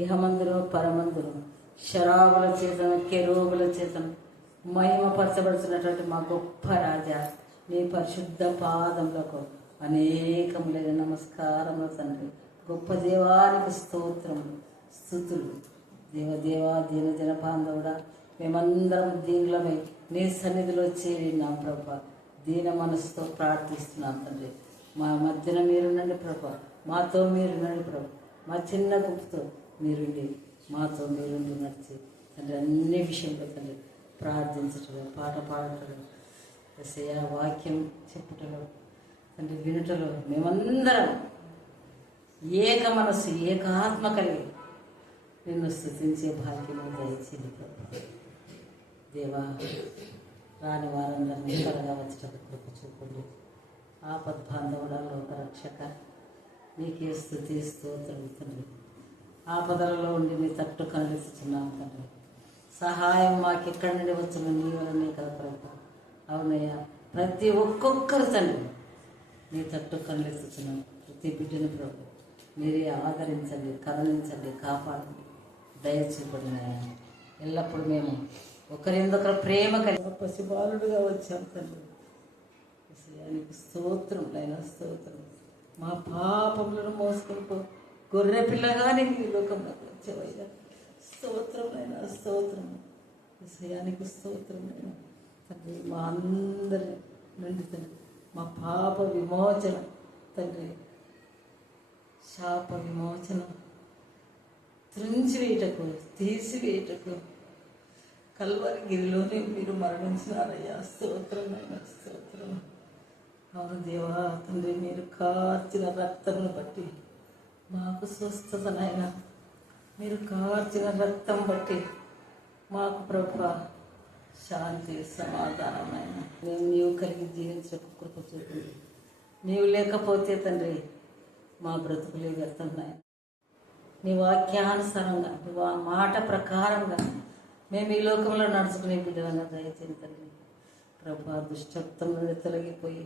ఇహమందును పరమందును శరాబుల చేతను కెరూబుల చేతను మహిమపరచబడుతున్నటువంటి మా గొప్ప రాజా నీ పరిశుద్ధ పాదములకు అనేకములైన నమస్కారములు తండ్రి. గొప్ప దేవానికి స్తోత్రములు స్తుతులు. దేవదేవా దీన జన బాంధవుడా, మేమందరం దీనులమై నీ సన్నిధిలో చేరినాం ప్రభా. దీన మనసుతో ప్రార్థిస్తున్నాం తండ్రి. మా మధ్యన మీరుండండి ప్రభా, మాతో మీరుండండి ప్రభా. మా చిన్న గుంపుతో మీరుండి మాతో మీరుండి నడిచి తండ్రి అన్ని విషయంలో తండ్రి ప్రార్థించటం, పాట పాడటం, ఎస్ఐ వాక్యం చెప్పుటలో తండ్రి వినుటలో మేమందరం ఏక మనస్సు ఏకాత్మ కలిగి నిన్ను స్తుతించే భాగ్యము దయచేది ప్రభా. దేవా, రాని వారందరినీ త్వరగా వచ్చేటప్పుడు కృప చూపండి. ఆపద్బాంధవుడా, లోక రక్షక, నీకే స్తుతి స్తోత్రం తండ్రి. ఆపదలలో ఉండి మీ తట్టు కనిపిస్తున్నాం తండ్రి. సహాయం మాకెక్కడి నుండి వచ్చిన నీ వలనే కదా ప్రభా. అవునయ్యా, ప్రతి ఒక్కొక్కరు తండ్రి నీ తట్టు కనిపిస్తున్నాం. ప్రతి బిడ్డని ప్రభు మీరే ఆదరించండి, కరుణించండి, కాపాడండి, దయ చూపండి. ఎల్లప్పుడూ మేము ఒకరిందొకరు ప్రేమ కలిగి పసిబాలుడుగా వచ్చాం తండ్రి. నీకు స్తోత్రం నాయన, స్తోత్రం. మా పాపములను మోసుకొని గొర్రె పిల్లగా నీకు ఈ లోకంలోకి వచ్చేవయ్యా. స్తోత్రం నాయన, స్తోత్రం. విషయానికి స్తోత్రం నాయన తండ్రి. మా అందరి నుండి తండ్రి మా పాప విమోచన తండ్రి, శాప విమోచన త్రుంచివేయటకు, తీసివేయటకు కల్వరి గిరిలోనే మీరు మరణించినారయ్యా. స్తోత్రం నాయన, స్తోత్రం. అవును దేవా తండ్రి, మీరు కార్చిన రక్తమును బట్టి మాకు స్వస్థత నాయన. మీరు కార్చిన రక్తం బట్టి మాకు ప్రభువా శాంతి, సమాధానం నాయన. మేము నీవు కలిగి జీవించక కృప చూపింది. నీవు లేకపోతే తండ్రి మా బ్రతుకులే వ్యర్థం నాయన. నీ వాక్యానుసారంగా, నీ మాట ప్రకారంగా మేము ఈ లోకంలో నడుచుకునే బిడ్డలంగా దయచేయండి తండ్రి. ప్రభా దుష్టత్వం నుండి తొలగిపోయి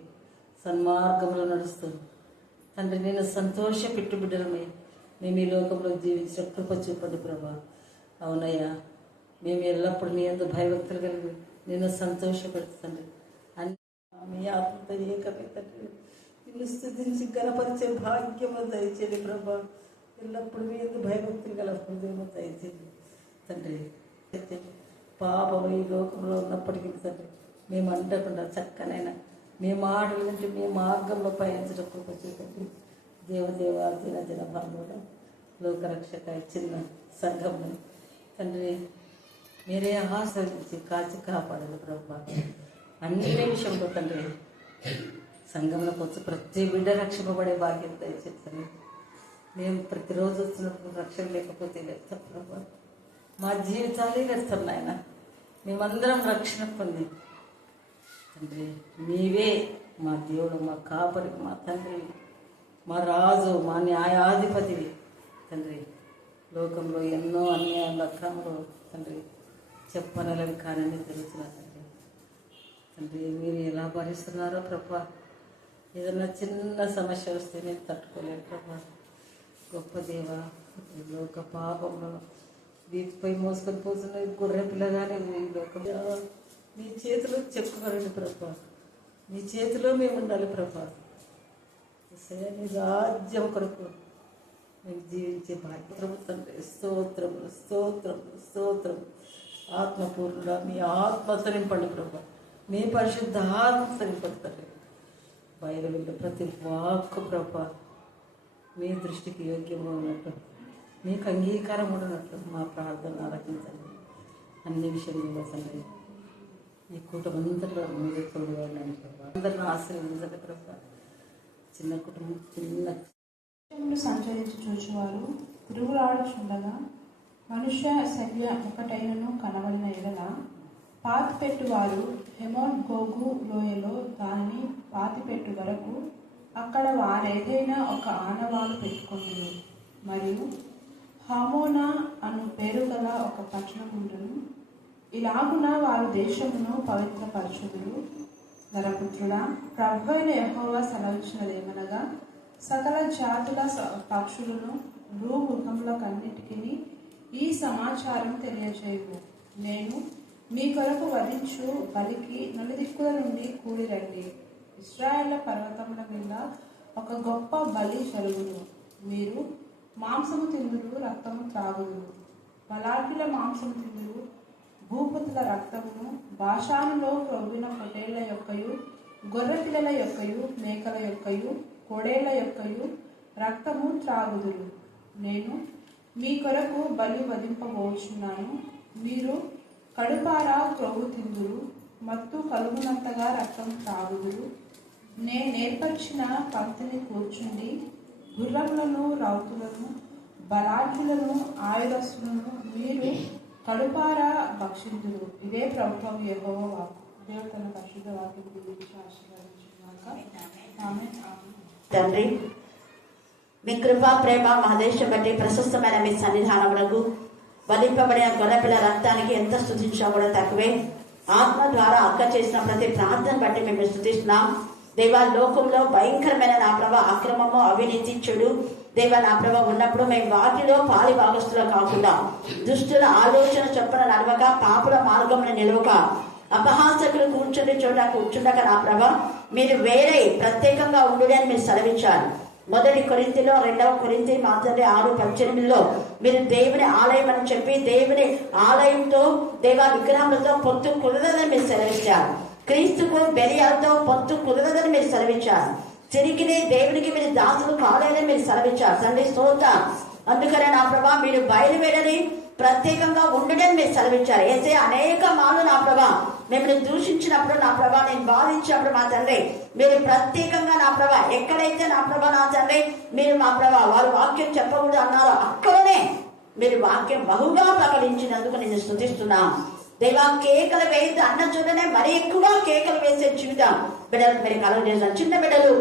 సన్మార్గంలో నడుస్తూ తండ్రి నేను సంతోషపెట్టు బిడ్డలమై మేము ఈ లోకంలో జీవించిన కృప చూపండి ప్రభా. అవునయ్యా, మేము ఎల్లప్పుడూ నీ యందు భయభక్తులు కలిగి నేను సంతోషపెడుతుంది అన్ని మీ ఆత్మతో ఏకమే తండ్రి. నిన్ను స్తుతించి గణపరిచే భాగ్యము దయచేయండి ప్రభా. ఎల్లప్పుడు మీ యందు భయభక్తులు గల హృదయము దయచేయండి తండ్రి. పాపం ఈ లోకంలో ఉన్నప్పటికీ తండ్రి మేము అంటకుండా చక్కనైనా మీ మాటలు వింటే మీ మార్గంలో పయనించడం కృప చూపండి. దేవదేవ దిన దిన భాగంలో లోకరక్షక చిన్న సంఘంలో తండ్రి మీరే ఆశ్రయించి కాచి కాపాడాలి ప్రభా. అన్ని విషయంలో తండ్రి సంఘంలోకి వచ్చి ప్రతి బిడ్డ రక్షింపబడే బాధ్యత దయచేస్తాను. మేము ప్రతిరోజు వచ్చినప్పుడు రక్షణ లేకపోతే వ్యర్థం ప్రభా. మా జీవితాలే వ్యర్థం నాయన. మేమందరం రక్షణ పొంది తండ్రి నీవే మా దేవుడు, మా కాపరి, మా తండ్రి, మా రాజు, మా న్యాయాధిపతివి తండ్రి. లోకంలో ఎన్నో అన్యాయాల అక్రమాలు తండ్రి చెప్పనలవి కానని తెలుసున్నా తండ్రి. తండ్రి మీరు ఎలా భరిస్తున్నారో ప్రభా. ఏదన్నా చిన్న సమస్య వస్తే నేను తట్టుకోలేను ప్రభా. గొప్ప దేవ, లోక పాపంలో వీటిపై మోసుకొని పోతున్న గొర్రె పిల్లగానే ఈ లోకం మీ చేతిలో చెప్పుకోరండి ప్రభా. మీ చేతిలో మేము ఉండాలి ప్రభా. నీ రాజ్యం కొరకు మేము జీవించే బాధ్యత తండ్రి. స్తోత్రం, స్తోత్రం, స్తోత్రం. ఆత్మపూర్ణుడా మీ ఆత్మతో నింపండి ప్రభా. మీ పరిశుద్ధ ఆత్మతో నింపండి తండ్రి. బయలువెళ్ళి ప్రతి వాక్కు ప్రభా మీ దృష్టికి యోగ్యంగా ఉన్నట్టు, మీకు అంగీకారం ఉన్నట్లు మా ప్రార్థన ఆలకించండి. అన్ని విషయంలో తండ్రి ఈ కుటుంబంతలో మీరే తోడు వాళ్ళని ప్రభా. అందరిని ఆశీర్వదించండి ప్రభా. చిన్న కుటుంబం చిన్న సంచరించి చూచువారు తిరుగులాడుచుండగా మనుష్య శల్య ఒకటైనను కనవలిన ఎడల పాతిపెట్టువారు హెమోన్ గోగు లోయలో దానిని పాతిపెట్టు వరకు అక్కడ వారేదైనా ఒక ఆనవాలు పెట్టుకుంటున్నారు. మరియు హమోనా అను పేరు గల ఒక పట్టణముండును. ఇలాగున వారు దేశమును పవిత్రపరచుదురు. నరపుత్రుడా, ప్రభువైన యెహోవా సెలవిచ్చినదేమనగా సకల జాతుల పక్షులను భూముఖములకన్నిటికీ ఈ సమాచారం తెలియజేయు. నేను మీ కొరకు వధించు బలికి నలుదిక్కుల నుండి కూడి రండి. ఇశ్రాయేళ్ల పర్వతముల మీద ఒక గొప్ప బలి జరుగును. మీరు మాంసము తిందురు, రక్తము త్రాగుదురు. బలాఢ్యుల మాంసము తిందురు, భూపతుల రక్తమును, బాషానులో క్రొవ్విన పొటేళ్ల యొక్కయు, గొర్రె పిల్లల యొక్కయు, మేకల యొక్కయు, కోడేళ్ల యొక్కయు రక్తము త్రాగుదురు. నేను మీ కొరకు బలి వధింపబోచున్నాను. మీరు కడుపారా క్రొవ్వు తిందురు, మత్తు కలుగునంతగా రక్తం త్రాగుదురు. నేను నేర్పరిచిన పంక్తిని కూర్చుండి గుర్రములను, రౌతులను, బలాఢ్యులను, ఆయుధస్తులను మీరు కడుపారా భక్షిందురు. ఇదే ప్రభుత్వం యెహోవా వాక్కు. దేవుడు తన పరిశుద్ధ వాక్యం గురించి తండ్రి మీ కృపా ప్రేమ మా దేశం బట్టి ప్రశస్తమైన మీ సన్నిధానములకు వధింపబడిన గొర్రెపిల్ల రక్తానికి ఎంత స్తుతించా కూడా తక్కువే. ఆత్మ ద్వారా అక్క చేసిన ప్రతి ప్రార్థన బట్టి మేము స్తుతిస్తున్నాం. దేవా, లోకంలో భయంకరమైన నా ప్రభ అక్రమము, అవినీతి, చెడు దేవా నా ప్రభా ఉన్నప్పుడు మేము వాటిలో పాలి భాగస్తులు కాకుండా దుష్టుల ఆలోచన చొప్పున నడవక, పాపుల మార్గంలో నిలవక, అపహాసకులు కూర్చుండే చోట కూర్చుండక నా ప్రభా మీరు వేరే ప్రత్యేకంగా ఉండు అని మీరు సెలవిచ్చారు. 1 కొరింథీలో 2 కొరింథీ 6:18 మీరు దేవుని ఆలయం అని చెప్పి దేవుని ఆలయంతో దేవా విగ్రహములతో పొత్తు కుదరదని మీరు సెలవిచ్చారు. క్రీస్తుకు బెలియాలతో పొత్తు కుదరదని మీరు సెలవిచ్చారు. తిరిగినే దేవునికి మీరు దాసులు కాలేదని మీరు సెలవిచ్చారు. తండ్రి స్తోత్రం. అందుకనే నా ప్రభా మీరు బయలువెడని ప్రత్యేకంగా ఉండడని మీరు సెలవిచ్చారు. అయితే అనేక మార్లు నా ప్రభా మిమ్మల్ని దూషించినప్పుడు నా ప్రభా, నేను బాధించినప్పుడు మా తండ్రి మీరు ప్రత్యేకంగా నా ప్రభా ఎక్కడైతే నా ప్రభా నా తండ్రి మీరు మా ప్రభా వారు వాక్యం చెప్పకూడదు అన్నారో అక్కడనే మీరు వాక్యం బహుగా ప్రకటించినందుకు నేను స్తుతిస్తున్నాం. దేవా కేకలు వేయద్దు అన్న చూడనే మరీ ఎక్కువ కేకలు వేసే జీవితం బిడ్డలకు మీరు కలుగు చేశారు. చిన్న బిడ్డలు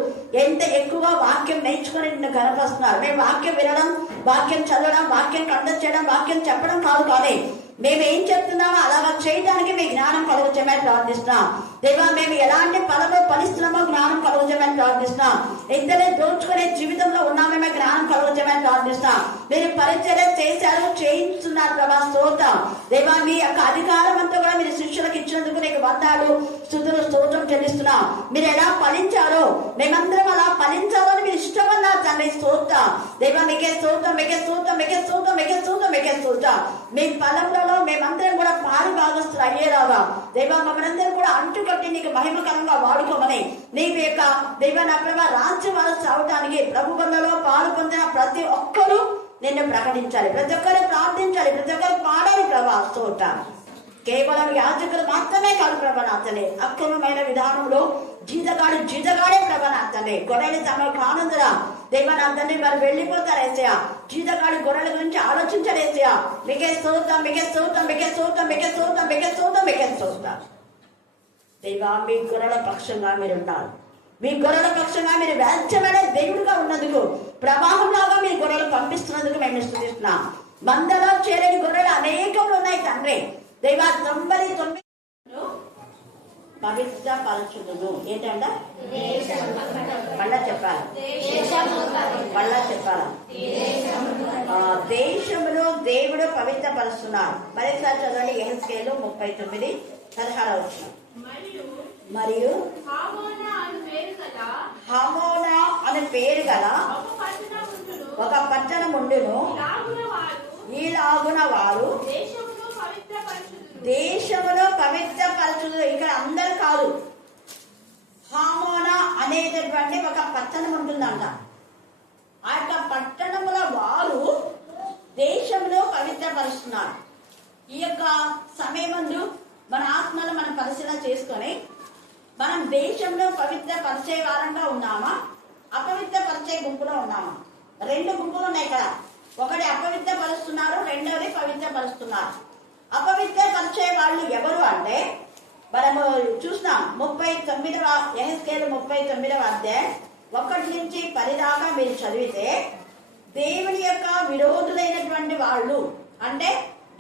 ఎంత ఎక్కువ వాక్యం నేర్చుకొని నిన్ను కనపరుస్తున్నారు. మేము వాక్యం వినడం, వాక్యం చదవడం, వాక్యం కండక్ట్ చేయడం, వాక్యం చెప్పడం కాదు, కానీ మేము ఏం చెప్తున్నామో అలాగా చేయడానికి మీ జ్ఞానం కలుగుచమని ప్రార్థిస్తున్నాం. దేవా మేము ఎలాంటి పనులు ఫలిస్తున్నామో జ్ఞానం కలుగుచమని ప్రార్థిస్తున్నాం. ఇద్దరే దోచుకునే జీవితంలో ఉన్నామేమో జ్ఞానం కలుగుచమని ప్రార్థిస్తున్నాం. మీరు పరిచయం చేశారు, చేయిస్తున్నారు ప్రభా స్తోత్రం. దేవా మీ యొక్క అధికారం అంతా కూడా మీరు శిష్యులకు ఇచ్చినందుకు నీకు వందనాలు, స్తుతులు, స్తోత్రం చెల్లిస్తున్నాం. మీరు ఎలా ఫలించారో మేమందరం అలా ఫలించాలని మీరు ఇష్టమన్నారు తండ్రి స్తోత్రం. దేవా మీకే స్తోత్రం, మీకే స్తోత్రం, మీకే స్తోత్రం, మీకే స్తోత్రం, మీకే స్తోత్రం. మీ ఫలంలో మేమందరం కూడా పాలు భాగస్తులు అయ్యేలాగా దేవా మమ్మల్ందరం కూడా అంటుకట్టి నీకు మహిమకరంగా వాడుకోమని నీకు యొక్క దేవ నా ప్రభా రాజ్య వారసు అవడానికి ప్రభు బంధంలో పాలు పొందిన ప్రతి ఒక్కరూ నిన్ను ప్రకటించాలి, ప్రతి ఒక్కరు ప్రార్థించాలి, ప్రతి ఒక్కరు పాడాలి ప్రభా స్తోత్రం. కేవలం యాజకులు మాత్రమే కాదు ప్రభానాథనే, అక్రమమైన విధానంలో జీతగాడే ప్రభానాథనే. గొర్రెలు తమ కానందురా దేవనాథనే వారు వెళ్ళిపోతారు ఏసయ్య. జీతగాడి గొర్రెల గురించి ఆలోచించలేసయ్య. మీకే స్తోత్రం, మీకే స్తోత్రం, మీకే స్తోత్రం, మీకే స్తోత్రం, మీకే స్తోత్రం, మీకే స్తోత్రం. దేవా మీ గొర్రెల పక్షంగా మీరు ఉన్నారు. మీ గొర్రెల పక్షంగా మీరు వ్యాజ్యమైన దేవుడిగా ఉన్నందుకు, ప్రవాహంలాగా మీ గొర్రెలు పంపిస్తున్నందుకు మేము స్తుతిస్తున్నాం. మందలో చేరని గొర్రెలు అనేకములు ఉన్నాయి తండ్రి. దేవా 99 పవిత్ర పరచుదును. ఏంటంట మళ్ళా చెప్పాలా? మళ్ళా చెప్పాలా? దేశమును దేవుడు పవిత్ర పరుస్తున్నారు. మరోసారి చదవండి. యెహెజ్కేలు 39:16 మరియు హమోనా అనే పేరు గల ఒక పట్టణముండును, ఈలాగున వారు దేశములో పవిత్ర పరచుదు. ఇక్కడ అందరు కాదు, హామోనా అనేటటువంటి ఒక పట్టణం ఉంటుందంట. ఆ యొక్క పట్టణముల వారు దేశంలో పవిత్రపరుస్తున్నారు. ఈ యొక్క సమయమందు మన ఆత్మను మనం పరిశీలన చేసుకొని మనం దేశంలో పవిత్ర పరిచయ వారంగా ఉన్నామా, అపవిత్ర పరిచయ గుంపులో ఉన్నామా? 2 గుంపులు ఉన్నాయి ఇక్కడ. ఒకటి అపవిత్ర పరుస్తున్నారు, రెండవది పవిత్ర పరుస్తున్నారు. అపవిత్ర పరిచయ వాళ్ళు ఎవరు అంటే మనము చూసినాం 39వ యెహెజ్కేలు 39వ అధ్యాయం 1 నుంచి 10 దాకా మీరు చదివితే దేవుని యొక్క విరోధులైనటువంటి వాళ్ళు, అంటే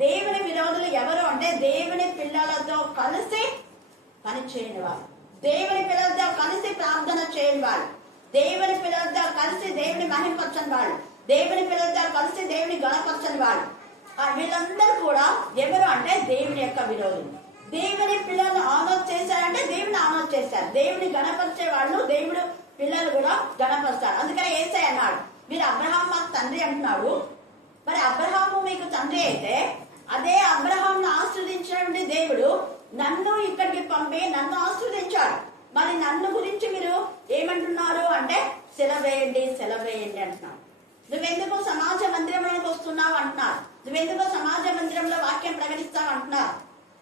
దేవుని విరోధులు ఎవరు అంటే దేవుని పిల్లలతో కలిసి పని చేయని వాళ్ళు, దేవుని పిల్లలతో కలిసి ప్రార్థన చేయని వాళ్ళు, దేవుని పిల్లలతో కలిసి దేవుని మహిమపరచని వాళ్ళు, దేవుని పిల్లలతో కలిసి దేవుని గణపరచని వాళ్ళు. వీళ్ళందరూ కూడా ఎవరు అంటే దేవుని యొక్క విరోధులు. దేవుని పిల్లలు ఆనోట్ చేశారంటే దేవుని ఆనోట్ చేశారు. దేవుని గణపరిచే వాళ్ళు దేవుడు పిల్లలు కూడా గణపరుస్తారు. అందుకని యేసయ్య అన్నాడు, మీరు అబ్రహాం మాకు తండ్రి అంటున్నాడు. మరి అబ్రహాము మీకు తండ్రి అయితే అదే అబ్రహాంను ఆశీర్వదించినటువంటి దేవుడు నన్ను ఇక్కడికి పంపి నన్ను ఆశీర్వదించాడు. మరి నన్ను గురించి మీరు ఏమంటున్నారు అంటే సెలవేయండి అంటున్నాడు. నువ్వెందుకు సమాజ మందిరంలోకి వస్తున్నావు అంటున్నారు. నువ్వెందుకు సమాజ మందిరంలో వాక్యం ప్రకటిస్తావు అంటున్నారు.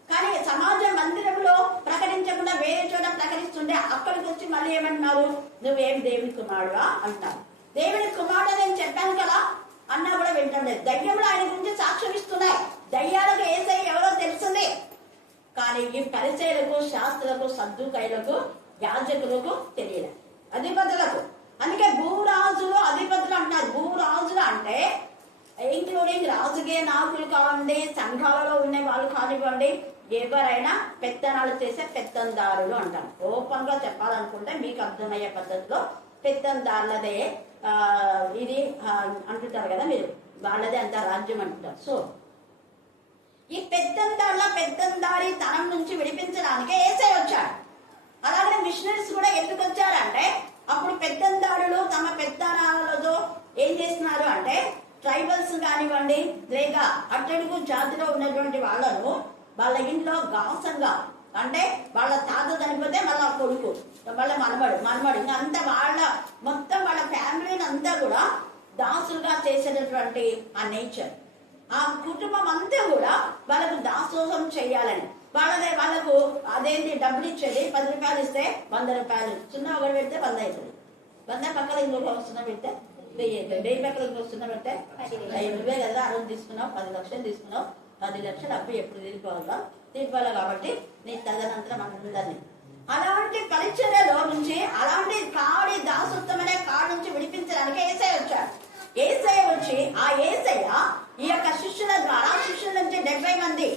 కానీ సమాజ మందిరంలో ప్రకటించకుండా వేరే చోట ప్రకటిస్తుంటే అక్కడికి వచ్చి మళ్ళీ ఏమంటున్నారు, నువ్వేం దేవుని కుమారుడా అంటున్నారు. దేవుని కుమారుడు నేను చెప్పాను కదా అన్నా కూడా వింటం లేదు. దయ్యములు ఆయన గురించి సాక్ష్యం ఇస్తున్నాయి. దయ్యాలకు యేసయ్య ఎవరో తెలుస్తుంది, కానీ ఈ పరిచయులకు, శాస్త్రులకు, సద్దుకైలకు, యాజకులకు తెలియదు, అధిపతులకు. అందుకే భూరాజులు అధిపతులు అంటున్నారు. భూరాజులు అంటే ఇంక్లూడింగ్ రాజుగే నాయకులు కావండి, సంఘాలలో ఉండే వాళ్ళు కానివ్వండి, ఎవరైనా పెత్తనాలు చేసే పెత్తందారులు అంటారు. ఓపెన్ గా చెప్పాలనుకుంటే మీకు అర్థమయ్యే పద్ధతిలో పెత్తందారులదే ఇది అంటుంటారు కదా మీరు, వాళ్ళదే అంత రాజ్యం అంటుంటారు. సో ఈ పెత్తందారి తనం నుంచి విడిపించడానికే యేసయ్య వచ్చాడు. అలాగే మిషనరీస్ కూడా ఎందుకు వచ్చారంటే, అప్పుడు పెత్తందారులు తమ పెత్తనాలతో ఏం చేస్తున్నారు అంటే, ట్రైబల్స్ కానివ్వండి లేక అట్టడుగు జాతిలో ఉన్నటువంటి వాళ్ళను వాళ్ళ ఇంట్లో గాసంగా, అంటే వాళ్ళ తాత చనిపోతే వాళ్ళ కొడుకు, వాళ్ళ మనమడు ఇంకా అంతా వాళ్ళ మొత్తం వాళ్ళ ఫ్యామిలీని అంతా కూడా దాసులుగా చేసేటటువంటి ఆ నేచర్, ఆ కుటుంబం అంతా కూడా వాళ్ళకు దాసోహం చేయాలని, వాళ్ళకు అదేంటి డబ్బులు ఇచ్చేది 10 రూపాయలు ఇస్తే 100 రూపాయలు, 0 ఒకటి పెడితే 100 అవుతుంది, 100 పక్కన ఇంకొక 0 పెడితే 1000 అవుతుంది, 1000 పక్కన ఇంకొక 0 పెడితే 5,000 కదా. ఆ రోజు తీసుకున్నావు 10 లక్షలు తీసుకున్నావు, 10 లక్షలు అప్పు ఎప్పుడు తీర్పాలి కాబట్టి నీ తదనంతరం అందరినీ అలాంటి పరిచర్యలో నుంచి, అలాంటి కాడి దాసత్వమనే కాడి నుంచి విడిపించడానికి యేసయ్య వచ్చాడు. యేసయ్య వచ్చి ఆ యేసయ్య ఈ యొక్క శిష్యుల ద్వారా, శిష్యుల నుంచి 70 మంది,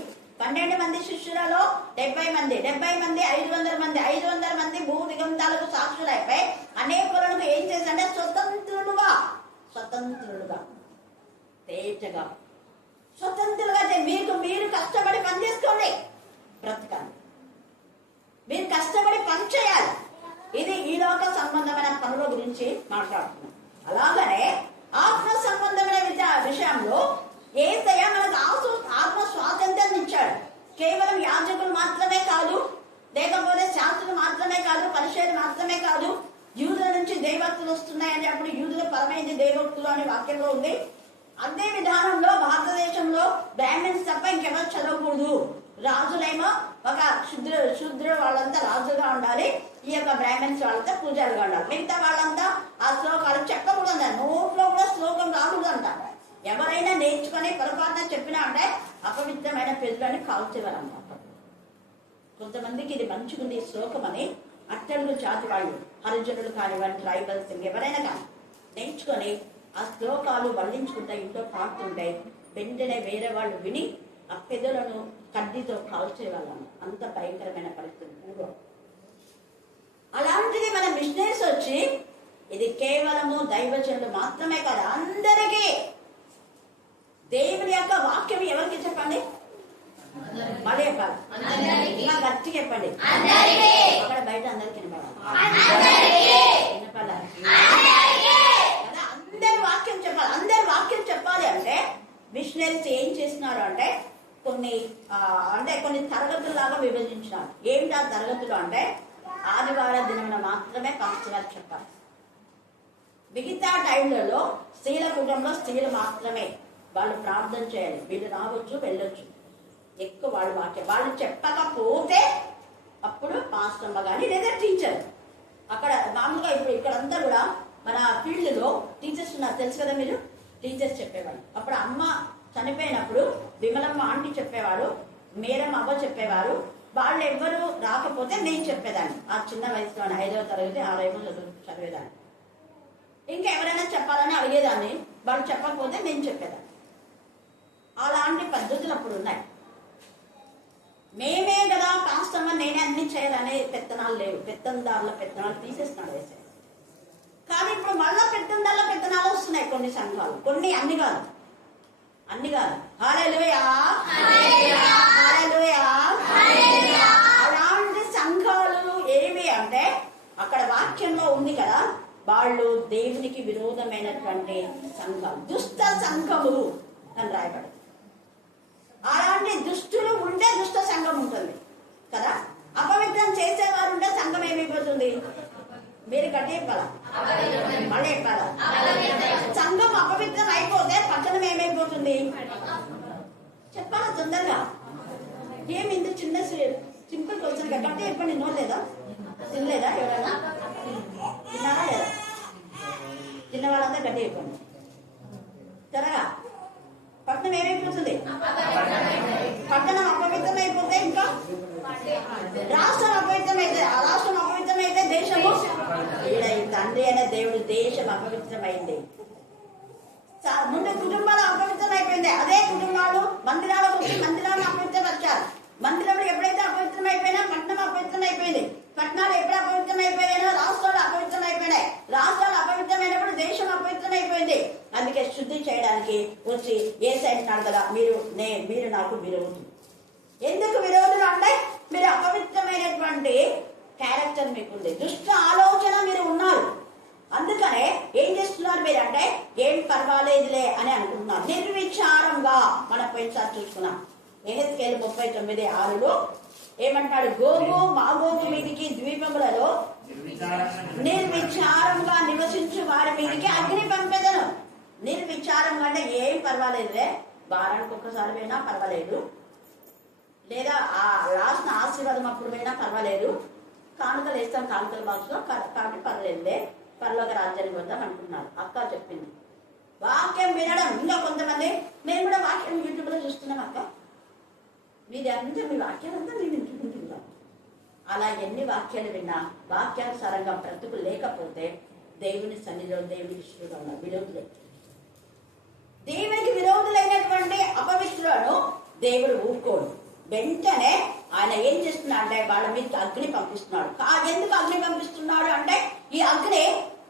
12 మంది శిష్యులలో 70 మంది, 500 మంది, 500 మంది భూ దిగంతాలకు సాక్షులైపోయి అనేకులకు ఏం చేశారంటే స్వతంత్రులుగా తేజగా స్వతంత్రులుగా మీరు కష్టపడి పని చేసుకోండి, బ్రతకండి, మీరు కష్టపడి పని చేయాలి. ఇది ఈ లోక సంబంధమైన పనుల గురించి మాట్లాడుతున్నాం. అలాగనే ఆత్మ సంబంధమైన విషయంలో యేసయ్య మనకు ఆత్మ స్వాతంత్రాన్ని ఇచ్చాడు. కేవలం యాజకులు మాత్రమే కాదు, లేకపోతే శాస్త్రులు మాత్రమే కాదు, పరిచర్యలు మాత్రమే కాదు, యూదుల నుంచి దైవక్తులు వస్తున్నాయని అప్పుడు యూదుల పరమైంది దైవక్తులు అనే వాక్యంలో ఉంది. అదే విధానంలో భారతదేశంలో బ్రాహ్మణ్స్ తప్ప ఇంకెవరు చదవకూడదు, రాజులేమో ఒక శూద్ర వాళ్ళంతా రాజుగా ఉండాలి, ఈ యొక్క బ్రాహ్మణ్స్ వాళ్ళంతా పూజారుగా ఉండాలి, మిగతా వాళ్ళంతా ఆ శ్లోకాలు చెప్పకూడదు, నోట్లో కూడా శ్లోకం రాకూడదు అంట. ఎవరైనా నేర్చుకొని పొరపాటున చెప్పినా అంటే అపవిత్రమైన పెళ్ళని కాల్చేవారంట. కొంతమందికి ఇది మంచిగుంది శ్లోకం అని అట్టడుగు జాతి వాళ్ళు, హరిజనులు కానివ్వండి, ట్రైబల్స్, ఎవరైనా కానీ నేర్చుకొని ఆ శ్లోకాలు వల్లించుకుంటాయి, ఇంట్లో పాడుతుంటాయి, వెంటనే వేరే వాళ్ళు విని ఆ పెదలను కడ్డీతో కాల్చేవాళ్ళం. అంత భయంకరమైన పరిస్థితి పూర్వం. అలాంటిది మన మిషనరీస్ వచ్చి ఇది కేవలము దైవజనులు మాత్రమే కాదు, అందరికీ దేవుని యొక్క వాక్యం ఎవరికి చెప్పండి, మళ్ళీ చెప్పాలి, ఇంకా గట్టి చెప్పండి, అక్కడ బయట అందరికి వినపడాలి, అందరి వాక్యం చెప్పాలి. అందరి వాక్యం చెప్పాలి అంటే మిషనరీస్ ఏం చేస్తున్నారు అంటే కొన్ని తరగతుల్లాగా విభజించినారు. ఏంటి ఆ తరగతులు అంటే, ఆదివార దినమున మాత్రమే పాస్టర్ చెప్పాలి, మిగతా టైంలలో స్త్రీల కుటుంబంలో స్త్రీలు మాత్రమే వాళ్ళు ప్రార్థన చేయాలి, వీళ్ళు రావచ్చు వెళ్ళొచ్చు, ఎక్కువ వాళ్ళు వాక్యం వాళ్ళు చెప్పకపోతే అప్పుడు పాస్టమ్మ కానీ లేదా టీచర్. అక్కడ మామూలుగా ఇప్పుడు ఇక్కడంతా కూడా మన ఫీల్డ్లో టీచర్స్ ఉన్నారు, తెలుసు కదా మీరు, టీచర్స్ చెప్పేవాళ్ళు. అప్పుడు అమ్మ చనిపోయినప్పుడు విమలమ్మ ఆంటీ చెప్పేవాడు, మేరం అవ్వ చెప్పేవారు, వాళ్ళు ఎవ్వరు రాకపోతే నేను చెప్పేదాన్ని. ఆ చిన్న వయసులో 5వ తరగతి 6 చదివేదాన్ని. ఇంకా ఎవరైనా చెప్పాలని అడిగేదాన్ని, వాళ్ళు చెప్పకపోతే నేను చెప్పేదాన్ని. అలాంటి పద్ధతులు అప్పుడు ఉన్నాయి. మేమే కదా కాస్తమ్మ నేనే అన్ని చేయాలనే పెత్తనాలు లేవు, పెత్తందారుల పెత్తనాలు తీసేస్తున్నాడు వేసే. కానీ ఇప్పుడు మళ్ళా పెత్తందారుల పెత్తనాలు వస్తున్నాయి కొన్ని సంఘాలు, కొన్ని అన్ని కాదు. హల్లెలూయా, హల్లెలూయా. అలాంటి సంఘాలు ఏవి అంటే అక్కడ వాక్యంలో ఉంది కదా, వాళ్ళు దేవునికి విరోధమైనటువంటి సంఘాలు, దుష్ట సంఘములు అని రాయబడింది. అలాంటి దుష్టులు ఉంటే దుష్ట సంఘం ఉంటుంది కదా. అపవిత్రం చేసేవారు ఉంటే సంఘం ఏమైపోతుంది, మీరు గట్టి చెప్పాలా, మళ్ళీ చెప్పాలా, సంఘం అపవిత్రం అయిపోతే పట్టణం ఏమైపోతుంది చెప్పాలా తొందరగా. ఏమి ఇంత చిన్న సింపుల్ క్వశ్చన్ గట్టి చెప్పండి. నోలేదా, తినలేదా, ఎవరైనా తిన్నారా లేదా, తిన్న వాళ్ళంతా గట్టి చెప్పండి త్వరగా. పట్టణం ఏమైపోతుంది, పట్టణం అపవిత్రం అయిపోతే ఇంకా రాష్ట్రం అపవిత్రమైతే, ఆ రాష్ట్రం అపవిత్రమైతే దేశము, తండ్రి అనే దేవుడు దేశం అపవిత్రమైంది. ముందు కుటుంబాలు అపవిత్రం అయిపోయింది, అదే కుటుంబాలు మందిరాలకు వచ్చి మందిరాలను అపవిత్రపరిచారు. మందిరంలో ఎప్పుడైతే అపవిత్రం అయిపోయినా పట్టణం అపవిత్రం అయిపోయింది. పట్టణాలు ఎప్పుడు అపవిత్రం అయిపోయాయో రాష్ట్రాలు అపవిత్రం అయిపోయినాయి. రాష్ట్ర అంటున్నాడు కదా, మీరు నాకు విరోధులు. ఎందుకు విరోధులు అంటే మీరు అపవిత్రమైనటువంటి క్యారెక్టర్ మీకుంది, దుష్ట ఆలోచన మీరు ఉన్నారు. అందుకనే ఏం చేస్తున్నారు మీరు అంటే ఏం పర్వాలేదులే అని అనుకుంటున్నారు. నిర్విచారంగా మనం పోయినసారి చూసుకున్నాం. యెహెజ్కేలు 39:6 ఏమంటాడు? గోగు మాగోగు మీదికి ద్వీపములలో నిర్విచారంగా నివసించు వారి మీదికి అగ్ని పంపెదను. నిర్విచారంగా అంటే ఏం పర్వాలేదులే, వారానికి ఒక్కసారి పోయినా పర్వాలేదు, లేదా ఆ రాసిన ఆశీర్వాదం అప్పుడు పోయినా పర్వాలేదు, కానుకలు వేస్తాం కానుకల బాక్స్ లో కాబట్టి పర్వాలేదులే, పరలోక రాజ్యానికి వద్దాం అనుకున్నారు. అక్క చెప్పింది వాక్యం వినడం. ఇంకా కొంతమంది మేము కూడా వాక్యం యూట్యూబ్ లో చూస్తున్నాం. అక్క మీది అంతా మీ వాక్యాలంతా మేము వింటుకుంటున్నాం. అలా ఎన్ని వాక్యాలు విన్నా వాక్యానుసారంగా బ్రతుకు లేకపోతే దేవుని సన్నిధిలో దేవుని ఇష్టంగా ఉన్న విరోధులే. దేవునికి విరోధులైనటువంటి అపవిత్రులను దేవుడు ఊరుకోడు. వెంటనే ఆయన ఏం చేస్తున్నాడు అంటే వాళ్ళ మీద అగ్ని పంపిస్తున్నాడు. ఎందుకు అగ్ని పంపిస్తున్నాడు అంటే ఈ అగ్ని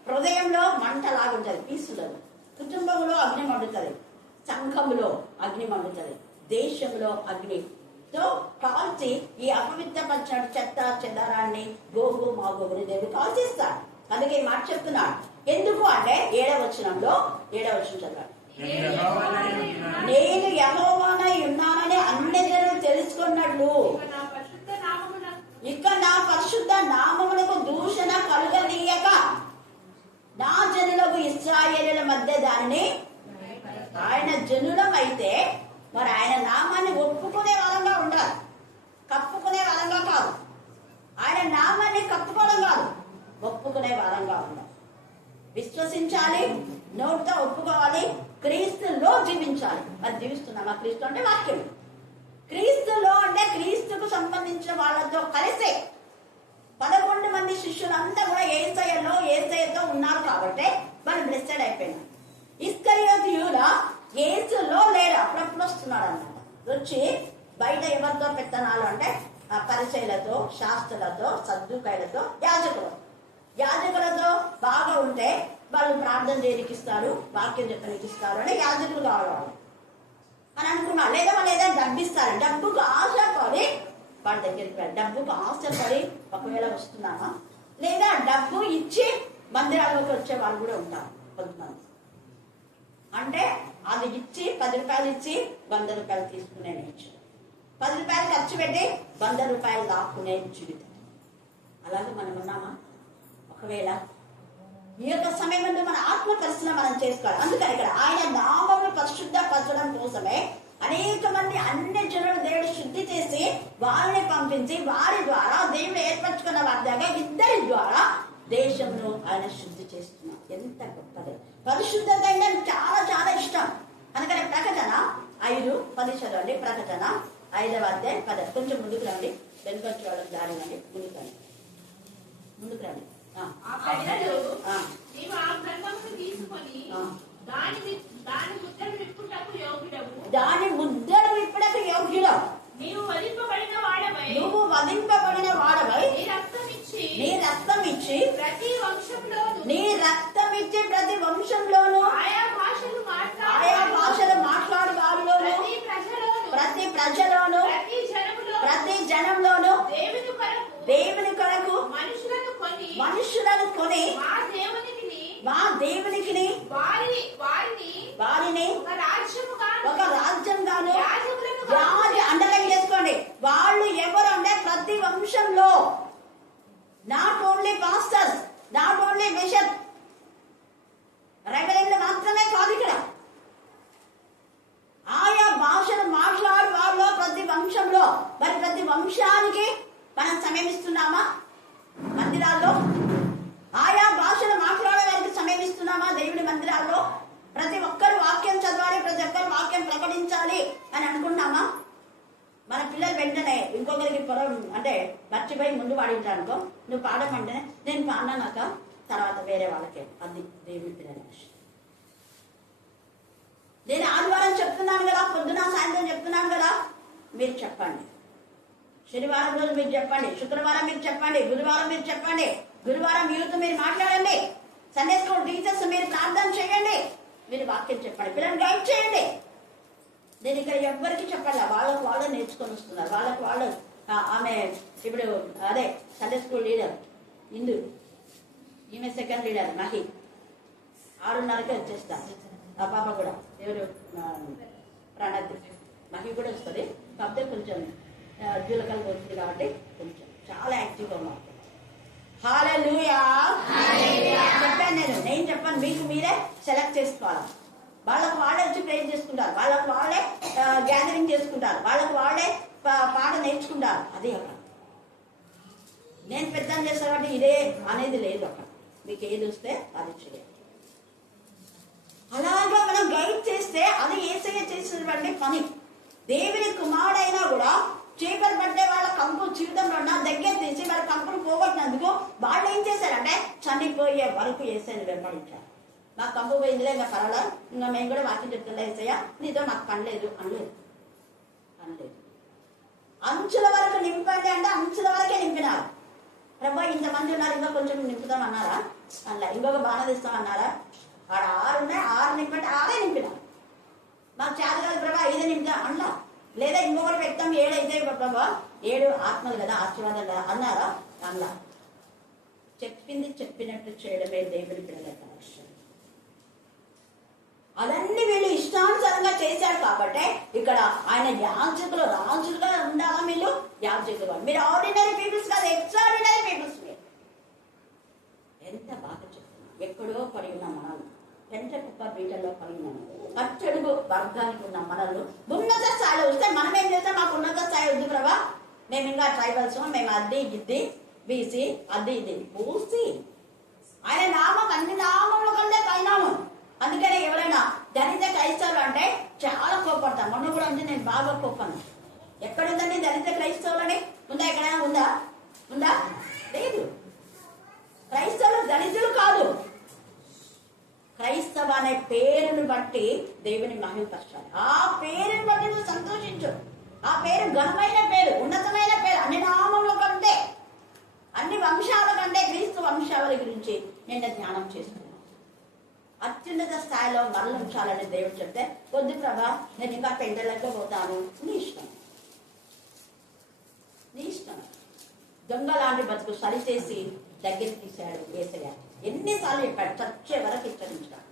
హృదయంలో మంటలాగుంటది, పీసులలో, కుటుంబంలో అగ్ని మండుతుంది, సంఘంలో అగ్ని మండుతుంది, దేశంలో అగ్నితో కాల్చి ఈ అపవిత్రపరిచిన చెత్త చెదారాన్ని గోగు మాగోగుని దేవుడు కాల్చేస్తాడు. అందుకే ఈ మాట చెప్తున్నాడు. ఎందుకు అంటే 7వ వచనంలో 7వ వచనం చదవాలి. నేను యెహోవానై ఉన్నానని అన్ని జనులు తెలుసుకున్నట్లు ఇక నా పరిశుద్ధ నామమునకు దూషణ కలుగనీయక నా జనులకు ఇశ్రాయేలుల మధ్య దానిని, ఆయన జనులం అయితే మరి ఆయన నామాన్ని ఒప్పుకునే వాళ్ళంగా ఉండాలి, కప్పుకునే వాళ్ళంగా కాదు. ఆయన నామాన్ని కప్పుకోవడం కాదు, ఒప్పుకునే వాళ్ళంగా ఉండాలి. విశ్వసించాలి, నోటితో ఒప్పుకోవాలి, క్రీస్తులో జీవించాలి. మరి జీవిస్తున్నామా? క్రీస్తు అంటే వాక్యం. క్రీస్తులో అంటే క్రీస్తుకు సంబంధించిన వాళ్ళతో కలిసే 11 మంది శిష్యులంతా కూడా యేసయ్యతో ఉన్నారు కాబట్టి వాళ్ళు బ్లెస్సెడ్ అయిపోయినారు. ఇస్కరియోతు యూదా యేసులో లేడు, అప్పుడప్పుడు వస్తున్నాడు అన్నమాట. వచ్చి బయట ఎవరితో పెత్తనాలు అంటే పరిచయులతో, శాస్త్రులతో, సద్దుకాయలతో, యాజకులతో బాగా ఉంటే వాళ్ళు ప్రార్థన చేయడానికి ఇస్తారు, వాక్యం చెప్పడానికి ఇస్తారు అని యాజకులు కావాలి అని అనుకున్నారు. లేదా వాళ్ళు ఏదైనా డబ్బు ఇస్తారు, డబ్బుకు ఆశపడి వాళ్ళ దగ్గరికి వెళ్ళి డబ్బుకు ఆశపడి ఒకవేళ వస్తున్నామా, లేదా డబ్బు ఇచ్చి మందిరాల్లోకి వచ్చే వాళ్ళు కూడా ఉంటారు కొంతమంది. అంటే అది ఇచ్చి 10 రూపాయలు ఇచ్చి 100 రూపాయలు తీసుకునే నేర్చు, 10 రూపాయలు ఖర్చు పెట్టి 100 రూపాయలు దాక్కునే జీవితం. అలాగే మనం ఉన్నామా? ఒకవేళ ఈ యొక్క సమయం మన ఆత్మ పరిశీలన మనం చేసుకోవాలి. అందుకని ఇక్కడ ఆయన నామమును పరిశుద్ధపరచడం కోసమే అనేక మంది అన్ని జనులు దేవుడు శుద్ధి చేసి వారిని పంపించి వారి ద్వారా దేవుడు ఏర్పరచుకున్న వారి దగ్గర 2 ద్వారా దేశంలో ఆయన శుద్ధి చేస్తున్నారు. ఎంత గొప్పది! పరిశుద్ధత అంటే చాలా చాలా ఇష్టం. అందుకని ప్రకటన 5:10 చదవండి. ప్రకటన 5వ అధ్యాయం 10. కొంచెం ముందుకు రండి, వెనుకొచ్చి వాళ్ళకి దారి రండి, ముందుకు రండి. దాని ముద్దలు విప్పుటకు యోగ్యుడు. నువ్వు వధింపబడిన వాడవై నీ రక్తం ఇచ్చి ప్రతి వంశంలోను ఆయా భాషలు మాట్లాడు వారిలోను ప్రతి ప్రజలోను ప్రతి జనంలోను దేవుని కొరకు మనుషులను కొని మా దేవునికి వారిని ఒక రాజ్యంగాను అండర్లైన్ చేసుకోండి. వాళ్ళు ఎవరు అంటే ప్రతి వంశంలో, not only pastors, not only bishop, రెవరెండ్లు మాత్రమే కాదు. ఇక్కడ ఆయా భాషను మాట్లాడు వాళ్ళు ప్రతి వంశంలో. మరి ప్రతి వంశానికి మనం సమయం ఇస్తున్నామా? మందిరాల్లో ఆయా భాషను మాట్లాడడానికి సమయం ఇస్తున్నామా? దేవుడి మందిరాల్లో ప్రతి ఒక్కరు వాక్యం చదవాలి, ప్రతి ఒక్కరు వాక్యం ప్రకటించాలి అని అనుకుంటున్నామా? మన పిల్లలు వెంటనే ఇంకొకరికి అంటే మర్చిపోయి ముందు పాడింటారు అనుకో, నువ్వు పాడమంటేనే నేను పాడినాక తర్వాత వేరే వాళ్ళకే. అది దేవుడి పిల్లల విషయం. నేను ఆదివారం చెప్తున్నాను కదా, పొద్దున సాయంత్రం చెప్తున్నాను కదా, మీరు చెప్పండి. శనివారం రోజు మీరు చెప్పండి, శుక్రవారం మీరు చెప్పండి, గురువారం మీరు చెప్పండి, గురువారం యూత్ మీరు మాట్లాడండి, సండే స్కూల్ టీచర్స్ మీరు ప్రార్థన చేయండి, మీరు వాక్యం చెప్పండి, పిల్లల్ని గైడ్ చేయండి. నేను ఇక్కడ ఎవ్వరికి చెప్పాలా, వాళ్ళకు వాళ్ళు నేర్చుకొని వస్తున్నారు. వాళ్ళకు వాళ్ళు ఆమె ఇప్పుడు అదే సండే స్కూల్ లీడర్ ఇందు, ఈమె సెకండ్ లీడర్ మహి 6:30కి వచ్చేస్తారు. ఆ పాప కూడా ఎవరు ప్రణతి మహి కూడా వస్తుంది. కాకపోతే కొంచెం జూలకలు పోతుంది కాబట్టి కొంచెం చాలా యాక్టివ్గా ఉన్నారు. హల్లెలూయా. చెప్పాను నేను చెప్పాను, మీకు మీరే సెలెక్ట్ చేసుకోవాలి. వాళ్ళకు వాళ్ళే వచ్చి ప్రేర్ చేసుకుంటారు, వాళ్ళకు వాళ్ళే గ్యాదరింగ్ చేసుకుంటారు, వాళ్ళకు వాళ్ళే పాట నేర్చుకుంటారు. అది అక్కడ నేను పెద్ద చేస్తాను కాబట్టి ఇదే అనేది లేదు. అక్కడ మీకు ఏది వస్తే అది చేయాలి. అలాగా మనం గైడ్ చేస్తే అది యేసయ్య చేసినటువంటి పని. దేవుని కుమారుడైనా కూడా చీకటి పట్టే వాళ్ళ కంపు జీవితంలో ఉన్న దగ్గర తీసి వాళ్ళ కంపును పోగొట్టినందుకు వాళ్ళు ఏం చేశారంటే చనిపోయే వరకు యేసయ్యని వెంబడించారు. నాకు కంపు పోయిందిలే, ఇంకా పర్వాలా, ఇంకా మేము కూడా వాక్యం చెప్తుందా యేసయ్య నీతో నాకు పని లేదు అనలేదు. అంచుల వరకు నింపండి అంటే అంచుల వరకే నింపినారు. ప్రభా ఇంతమంది ఉన్నారు, ఇంకా కొంచెం నింపుతాం అన్నారా? అలా ఇంకొక బాణ తీస్తాం అన్నారా? ఆడ 6 ఉన్నాయి, 6 నింపంటే 6 నింపినారు. మాకు చేత కాదు ప్రభా 5 నింపుతాం అన్నా, లేదా ఇంకొకటి పెడతాం 7 అయితే ప్రభా 7 ఆత్మలు కదా ఆశీర్వాదం కదా అన్నారా? అన్నా. చెప్పింది చెప్పినట్టు చేయడమే దేవుని పిల్లల లక్ష్యం. అవన్నీ వీళ్ళు ఇష్టానుసారంగా చేశారు కాబట్టి ఇక్కడ ఆయన యాజకులు రాజులుగా ఉండాలా? వీళ్ళు యాజకులు, మీరు ఆర్డినరీ పీపుల్స్ కాదు, ఎక్స్ట్రాడినరీ పీపుల్స్. మీరు ఎంత బాగా చెప్తున్నారు. ఎక్కడో పడి ఉన్న మనల్ని, పెంట కుప్ప బీటల్లో పడి ఉన్నాము, పచ్చడుగు వర్గానికి ఉన్న మనల్ని ఉన్నత స్థాయిలో వస్తే మనం ఏం చేస్తాం? మాకు ఉన్నత స్థాయి వద్దు ప్రభా, మేము ఇంకా ట్రైబల్స్, మేము అద్దీ గిద్ది బీసీ అది ఇది పూసి ఆయన నామం అన్ని నామంలో కంటే పైనామం. అందుకనే ఎవరైనా దళిత క్రైస్తవులు అంటే చాలా కోపడతాను. మొన్న కూడా ఉంది, నేను బాగా కోపాను. ఎక్కడుందండి దళిత క్రైస్తవులని? ఉందా? ఎక్కడైనా ఉందా? లేదు. క్రైస్తవులు దళితులు కాదు. క్రైస్తవ అనే పేరును బట్టి దేవుని మహిమపరచాలి. ఆ పేరుని బట్టి నువ్వు సంతోషించు. ఆ పేరు ఘనమైన పేరు, ఉన్నతమైన పేరు. అన్ని నామంలో కంటే, అన్ని వంశాల కంటే క్రీస్తు వంశావళి గురించి నిన్న ధ్యానం చేసుకున్నాను. అత్యున్నత స్థాయిలో మనల్ని ఉంచాలని దేవుడు చెప్తే, కొద్ది ప్రభా నేను ఇంకా పెంటలకు పోతాను, నీ ఇష్టం. దొంగ లాంటి బతుకు సరిచేసి దగ్గర తీశాడు యేసయ్య. ఎన్నిసార్లు చెప్పాడు, చచ్చే వరకు హెచ్చరించాడు.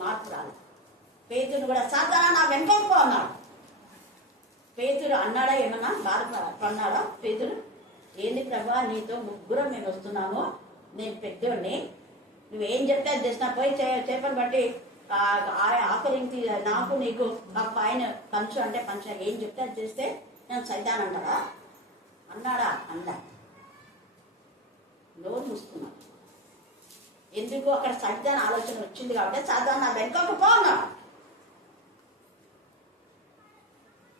మార్పు రాలేదు. పేతురు కూడా సాతానా నా వెంటకు అన్నాడు. పేతురు అన్నాడా? ఏమన్నా బాధ అన్నాడా పేతురు? ఏంది ప్రభా నీతో 3 మేము వస్తున్నాము, నేను పెద్దోడిని, నువ్వేం చెప్తే అది చేసినా పోయి చేపలు బట్టి ఆఫరింగ్ నాకు నీకు ఆ పైన పంచు అంటే పంచ ఏం చెప్తే అది చేస్తే నేను సైతాన్ అంటారా? అన్నాడా? అన్నా. నోరు మూసుకున్నాడు. ఎందుకు? అక్కడ సైతాన్ ఆలోచన వచ్చింది కాబట్టి సైతాన్ నా వెనుకకు పో అన్నాడు.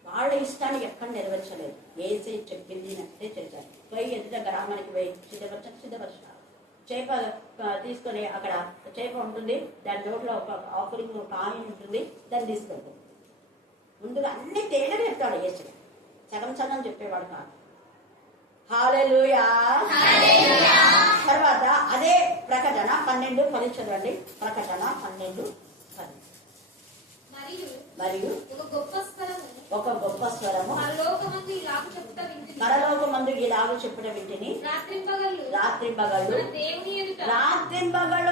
వాళ్ళ ఇష్టాన్ని ఎక్కడ నెరవేర్చలేదు. ఏసై చెప్పింది నచ్చితే చేశారు. పోయి ఎదుట గ్రామానికి పోయి సిద్ధపరచారు. చేప తీసుకొని అక్కడ చేప ఉంటుంది, దాని నోట్లో ఒక ఆఫరింగ్ కాయిన్ ఉంటుంది, దాన్ని తీసుకెళ్తాడు. ముందుగా అన్ని తేడా చెప్తాడు యేసు, సగం చెప్పేవాడు కాదు. హల్లెలూయా. తర్వాత అదే ప్రకటన 12:10 చదవండి. ప్రకటన 12:10. మరియు ఒక గొప్ప స్వరము పరలోకమందు ఇలాగ చెప్పుట వింటిని, రాత్రింబగళ్ళు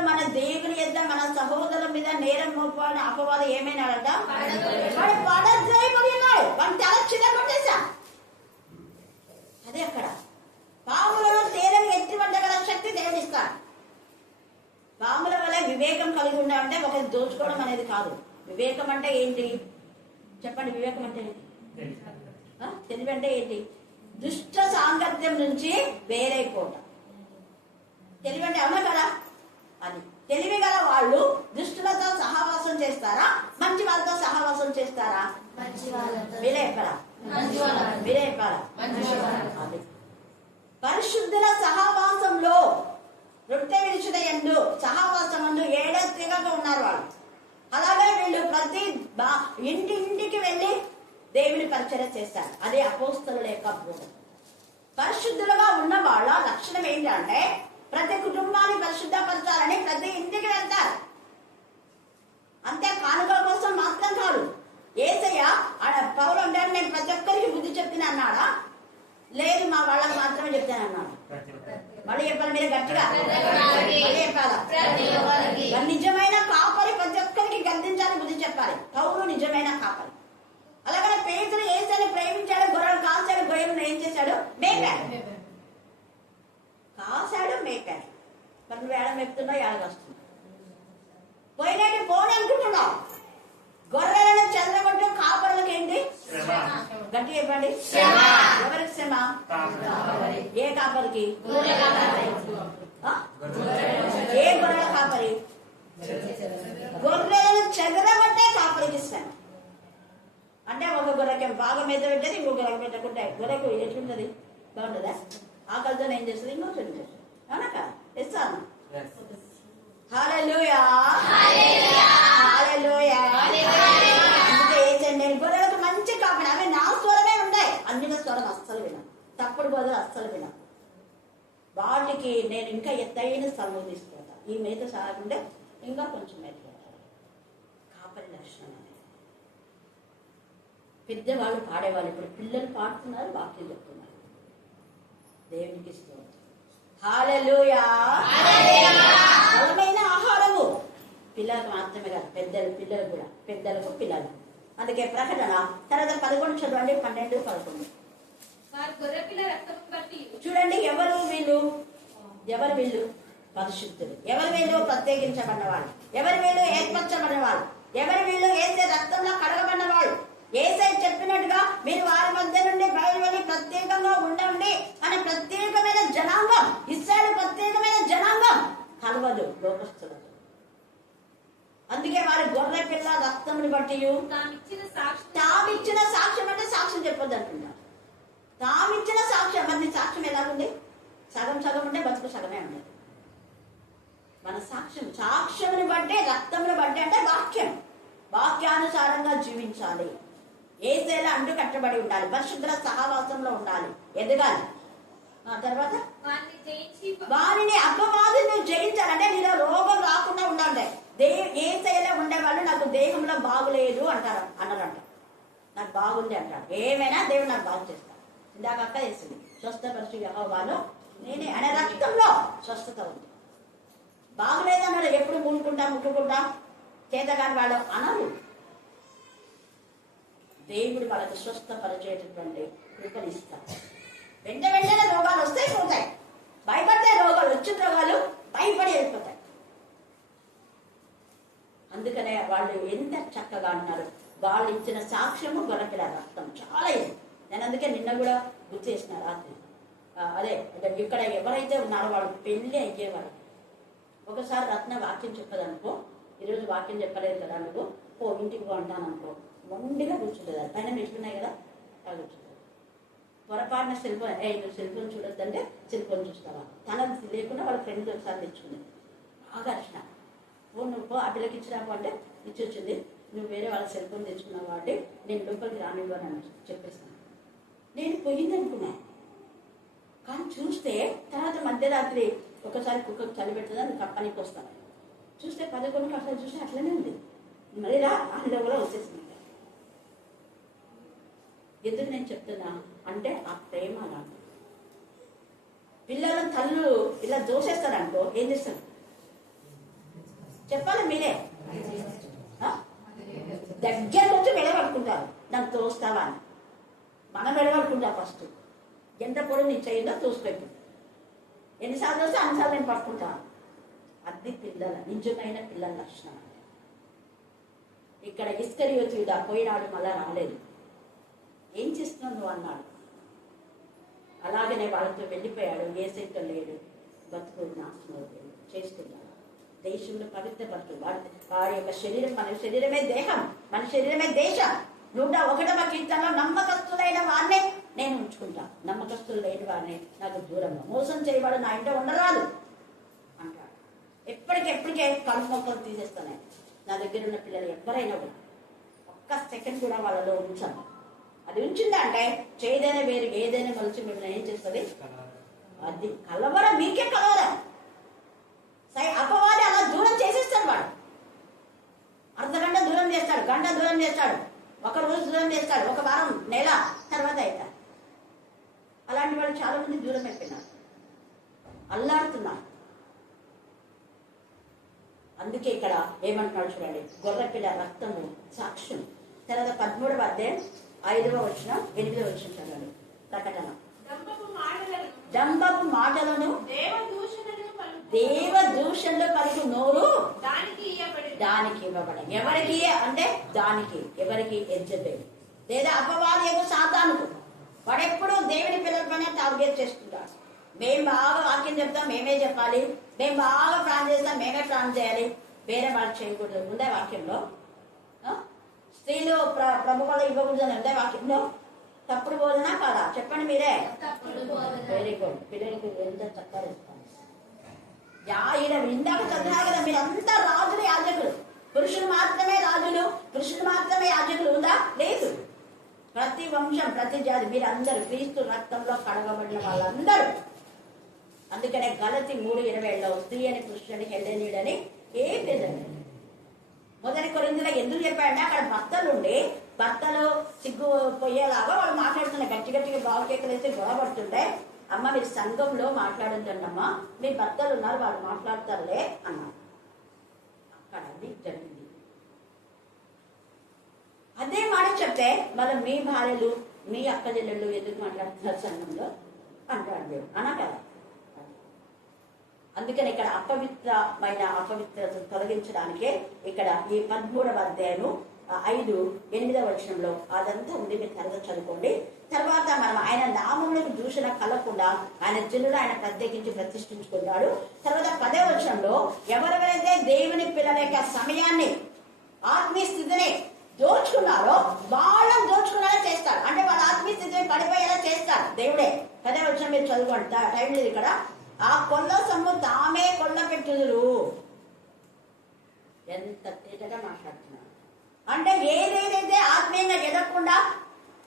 మన దేవుని యొద్ద మన సహోదరుల మీద నేరం మోపాలని అపవాదం ఏమైనాడంట? వాడు పడద్రైపోయి ఉన్నాడు. వాడిని చాలా చిన్నగొట్టేశా. అదే అక్కడ పాములను తేలని ఎత్తి పడ్డగల శక్తి దేవుడు ఇస్తాడు. పాముల వల్ల వివేకం కలిగి ఉండాలంటే ఒకరి దోచుకోవడం అనేది కాదు. వివేకం అంటే ఏంటి చెప్పండి? వివేకం అంటే ఏంటి? తెలివి అంటే ఏంటి? దుష్ట సాంగత్యం నుంచి వేరైపోవటం. తెలివి అంటే అవునా కదా? అది తెలివి గల వాళ్ళు దుష్టులతో సహవాసం చేస్తారా, మంచి వాళ్ళతో సహవాసం చేస్తారా? మీరే చెప్పారా? అది పరిశుద్ధుల సహవాసంలో రొట్టె విడిచిన యందు సహవాసమందు ఏడెత్తిగా ఉన్నారు వాళ్ళు. అలాగే వీళ్ళు ప్రతి ఇంటింటికి వెళ్ళి దేవుని పరిచర్య చేస్తారు. అదే అపోస్తలుల యొక్క బోధన. పరిశుద్ధులుగా ఉన్న వాళ్ళ లక్షణం ఏంటంటే ప్రతి కుటుంబాన్ని పరిశుద్ధపరచాలని ప్రతి ఇంటికి వెళ్తారు. అంతే కానుక కోసం మాత్రం కాదు, ఏసయ్య ఆడ పౌలు అంటాడు నేను ప్రతి ఒక్కరికి బుద్ధి చెప్తున్నా అన్నాడా? లేదు, మా వాళ్ళకి మాత్రమే చెప్తాను అన్నాడు. మళ్ళీ చెప్పాలి, మీరు గట్టిగా మళ్ళీ చెప్పాలా? నిజమైన కాపరి ప్రతి ఒక్కరికి గద్దించాలి, బుద్ధి చెప్పాలి. పౌలు నిజమైన కాపరి. అలాగనే పేతురు ఏసయ్యని ప్రేమించాడు, గొర్రెలు కాల్చాడు, గొర్రెలను ఏం చేశాడు? మేపాడు. కాసాడు, మేపాడు. మరి నువ్వు ఏడ మెప్తున్నావు, ఏడ వస్తున్నావు? పోయినట్టు పోనీ అనుకుంటున్నావు. గొర్రెలను చెదరగొట్టు కాపరులకు ఏంటి? గట్టి చెప్పండి. ఎవరికి శ్రమ? ఏ కాపరికి? ఏ గొర్రెల కాపరి? గొర్రెలను చెదరగొట్టే కాపరికి శ్రమ. అంటే ఒక గొర్రెకి బాగా మెద పెట్టేది, ఇంకో గొర్రెకి పెట్టకుంటే గొర్రెకు ఎట్లుంటది? బాగుంటుందా? ఆకలితో ఏం చేస్తుంది, ఇంకో చెడు చేస్తుంది. అవునక్క ఇస్తాను. హల్లెలూయా, హల్లెలూయా. అందుకే ఏం చేయండి, నేను గొర్రెలకు మంచి కాపరి. అవి నా స్వరమే ఉంటాయి, అన్నిటి స్వరం అస్సలు విన్నాను, తప్పుడు బదులు అస్సలు విన్నాను. వాటికి నేను ఇంకా ఎత్తైన స్థలం తీసుకుంటా. ఈ మేత సాగుంటే ఇంకా కొంచెం మేత పెట్టాలి. కాపరి లక్షణం అనేది. పెద్దవాళ్ళు పాడేవాళ్ళు, ఇప్పుడు పిల్లలు పాడుతున్నారు, వాక్యం చెప్తున్నారు. దేవునికి స్తోత్రం. హల్లెలూయా. బలమైన ఆహారము పిల్లలకు మాత్రమే కాదు, పిల్లలు కూడా, పెద్దలకు పిల్లలు. అందుకే ప్రకటన తర్వాత 11 చదవండి, 12, 11. చూడండి, ఎవరు వీళ్ళు? పరిశుద్ధులు. ఎవరు వీళ్ళు? ప్రత్యేకించబడిన వాళ్ళు. ఎవరు వీళ్ళు? ఏర్పరచబడిన వాళ్ళు. ఎవరు వీళ్ళు? ఏసే రక్తంలో కడగబడిన వాళ్ళు. ఏసై చెప్పినట్టుగా మీరు వారి మధ్య నుండి బయలువెళ్ళి ప్రత్యేకంగా ఉండండి అని ప్రత్యేకమైన జనాంగం. ఇశ్రాయేలు ప్రత్యేకమైన జనాంగం కలవదు లోకస్తులకు. అందుకే వారి గొర్రె పిల్ల రక్తముని బట్టి తామిచ్చిన సాక్ష్యం అంటే సాక్ష్యం చెప్పొద్దు అంటున్నారు. తామిచ్చిన సాక్ష్యం. మరి సాక్ష్యం ఎలాగుంది? సగం సగం ఉంటే బతుకు సగమే ఉండదు. మన సాక్ష్యముని బట్టి, రక్తముని బట్టి అంటే వాక్యం. వాక్యానుసారంగా జీవించాలి. ఏసేలా అంటు కట్టబడి ఉండాలి. పరిశుద్ధ సహవాసంలో ఉండాలి, ఎదగాలి. తర్వాత వారిని అపవాదిని నువ్వు జయించాలంటే నీలో రోగం రాకుండా ఉండాలి. ఏసేలా ఉండేవాళ్ళు నాకు దేహంలో బాగులేదు అన్నారంట. నాకు బాగుంది అంటాడు. ఏమైనా దేవుడు నాకు బాగు చేస్తాడు. ఇందాక అక్క వేసింది, స్వస్థపరిచి యెహోవాలో నేనే అనే రక్తంలో స్వస్థత ఉంది. బాగులేదన్నాడు. ఎప్పుడు ముట్టుకుంటా చేతగాని వాడు అనరు. దేవుడు వాళ్ళకి స్వస్థపరిచేటటువంటి కృపను ఇస్తాడు. వెంటనే రోగాలు వస్తాయి, పోతాయి. భయపడితే రోగాలు, వచ్చిన రోగాలు భయపడి వెళ్ళిపోతాయి. అందుకనే వాళ్ళు ఎంత చక్కగా అన్నారు. వాళ్ళు ఇచ్చిన సాక్ష్యము గొర్రెపిల్ల రక్తం చాలా ఇది. నేను అందుకే నిన్న కూడా గుర్తు చేసిన రాత్రి. అదే ఇక్కడ ఎవరైతే ఉన్నారో వాళ్ళు పెళ్లి అయ్యేవాళ్ళు. ఒకసారి రత్న వాక్యం చెప్పదనుకో, ఈరోజు వాక్యం చెప్పలేదు కదా నువ్వు, ఇంటికి అంటాను అనుకో, మొండిగా కూర్చుంటుంది. పైన మెట్లున్నాయి కదా, అలా కూర్చుంటుంది. పొరపాటున సెల్ఫోన్, నువ్వు సెల్ఫోన్ చూడొద్దంటే సెల్ఫోన్ చూస్తావా? తనది లేకుండా వాళ్ళ ఫ్రెండ్ ఒకసారి తెచ్చుకుంది. బాగా అర్చన, నువ్వు ఆ పిల్లకి ఇచ్చినావు అంటే ఇచ్చి వచ్చింది. నువ్వు వేరే వాళ్ళ సెల్ఫోన్ తెచ్చుకున్నావు అంటే నేను లోపలికి రానివ్వను చెప్పేస్తాను. నేను పోయింది అనుకున్నాను. కానీ చూస్తే తర్వాత మధ్యరాత్రి ఒకసారి కుక్కకు చలి పెడుతుంది, అది కప్పనికి వస్తాను. చూస్తే 11 గంటలు చూస్తే అట్లనే ఉంది. మళ్ళీ అందులో కూడా వచ్చేసింది. ఎందుకు నేను చెప్తున్నా అంటే ఆ ప్రేమ అలాంటి. పిల్లల తల్లు ఇలా దోసేస్తారనుకో, ఏం చేస్తారు చెప్పాలి మీరే? దగ్గరకు వచ్చి వెడబడుకుంటారు. నన్ను తోస్తావా అని. మనం వెడబడుకుంటాం ఫస్ట్. ఎంత పొడి నీ చేయిందో తోసిపోయింది. ఎన్నిసార్లు వస్తే అన్నిసార్లు నేను పట్టుకుంటాను. అది పిల్లల నిజమైన పిల్లల లక్షణం. ఇక్కడ ఇస్కరియోతు యూదా పోయినాడు, మళ్ళా రాలేదు. ఏం చేస్తున్నావు నువ్వు అన్నాడు. అలాగనే వాళ్ళతో వెళ్ళిపోయాడు. ఏసైతో లేడు, బతుకు నాశనం చేస్తున్నాడు. దేశంలో పవిత్రపరచు. వాడి యొక్క శరీరం, మన శరీరమే దేహం, మన శరీరమే దేశం. 101వ కీర్తనలో నమ్మకస్తులైన వారినే నేను ఉంచుకుంటా, నమ్మకస్తులు లేని వారిని నాకు దూరంగా. మోసం చేయవాడు నా ఇంట ఉండరాదు అంటాడు. ఎప్పటికెప్పటికే కడుపు మొక్కలు తీసేస్తాను. నా దగ్గర ఉన్న పిల్లలు ఎవరైనా కూడా ఒక్క సెకండ్ కూడా వాళ్ళలో ఉంచాను. అది ఉంచిందా అంటే చేదైనా వేరు ఏదైనా కలిసి మిమ్మల్ని ఏం చేస్తుంది? అది కలవరం, మీకే కలవరం. అపవాది అలా దూరం చేసేస్తాడు. వాడు అర్ధగంట దూరం చేస్తాడు, గంట దూరం చేస్తాడు. ప్రార్థన చేస్తాడు, ఒక వారం నెల తర్వాత అవుతాడు. అలాంటి వాళ్ళు చాలా మంది దూరం అయిపోయినారు, అల్లాడుతున్నారు. అందుకే ఇక్కడ ఏమంటున్నాడు చూడండి, గొర్రెపిల్ల రక్తము సాక్ష్యం. తర్వాత 13వ అధ్యాయం 5వ వచనం 8వ వచనం చదవండి. ప్రకటన. డంబపు మాటలను దేవ దూషణలు పలుకు నోరు దానికి ఇవ్వబడి. ఎవరికి అంటే దానికి, ఎవరికి యెజబెలు లేదా అపవాది యొక్క సాతానుకు. వాడెప్పుడు దేవుని పిల్లల పైన టార్గెట్ చేసుకుంటాడు. మేము బాగా వాక్యం చెప్తాం, మేమే చెప్పాలి, మేము బాగా ప్రాణం చేస్తాం, మేమే ప్రాణం చేయాలి, వేరే వాళ్ళు చేయకూడదు. ఉందే వాక్యంలో? స్త్రీలు ప్రభువులు ఇవ్వకూడదు అని ఉందే వాక్యంలో? తప్పుడు బోధన కాదా? చెప్పండి మీరే. Very good. పిల్లలకి ఎంత చక్కగా ఇస్తాను. ఇందాక చదివినారు కదా, మీరంతా రాజులు, యాజకులు. పురుషులు మాత్రమే రాజులు, పురుషులు మాత్రమే యాజకులు ఉందా? లేదు. ప్రతి వంశం, ప్రతి జాతి మీరందరూ క్రీస్తు రక్తంలో కడగబడిన వాళ్ళందరూ. అందుకనే గలతీ 3:20 స్త్రీ అని పురుషుని హెల్లెనీయుడని ఏ పేదండి. మొదటి కొరింథీయులో ఎందుకు చెప్పాడంటే అక్కడ భర్తలు సిగ్గు పోయేలాగా వాళ్ళు మాట్లాడుతున్నాయి. గట్టిగా బావుకేకలు వేసి గొడవపడుతుంటే, అమ్మ మీరు సంఘంలో మాట్లాడుతుందండి అమ్మా, మీ భర్తలు ఉన్నారు, వాళ్ళు మాట్లాడతారులే అన్నా. అక్కడ అది జరిగింది. అదే మాట చెప్తే మనం మీ భార్యలు, మీ అక్క చెల్లెళ్ళు ఎందుకు మాట్లాడుతున్నారు సంఘంలో అంటాడు దేవుడు, అనా కదా. అందుకని ఇక్కడ అపవిత్రత తొలగించడానికే ఇక్కడ ఈ 13వ అధ్యాయం 5-8వ వచనంలో అదంతా ఉంది. మీరు తర్వాత చదువుకోండి. తర్వాత మనం ఆయన నామములకు దూషణ కలగకుండా ఆయన జనులు ఆయన ప్రత్యేకించి ప్రతిష్ఠించుకున్నాడు. తర్వాత 10వ వచనంలో ఎవరెవరైతే దేవుని పిల్లల యొక్క సమయాన్ని, ఆత్మీయ స్థితిని దోచుకున్నారో వాళ్ళని దోచుకునేలా చేస్తాడు. అంటే వాళ్ళ ఆత్మీయ స్థితిని పడిపోయేలా చేస్తాడు దేవుడే. 10వ వచనం మీరు చదువుకోండి, టైం లేదు ఇక్కడ. ఆ కొల్ల సొమ్ము తామే కొల్ల పెట్టుదురు. ఎంత తేటగా మాట్లాడుతున్నారు. అంటే ఏదేదైతే ఆత్మీయంగా ఎదగకుండా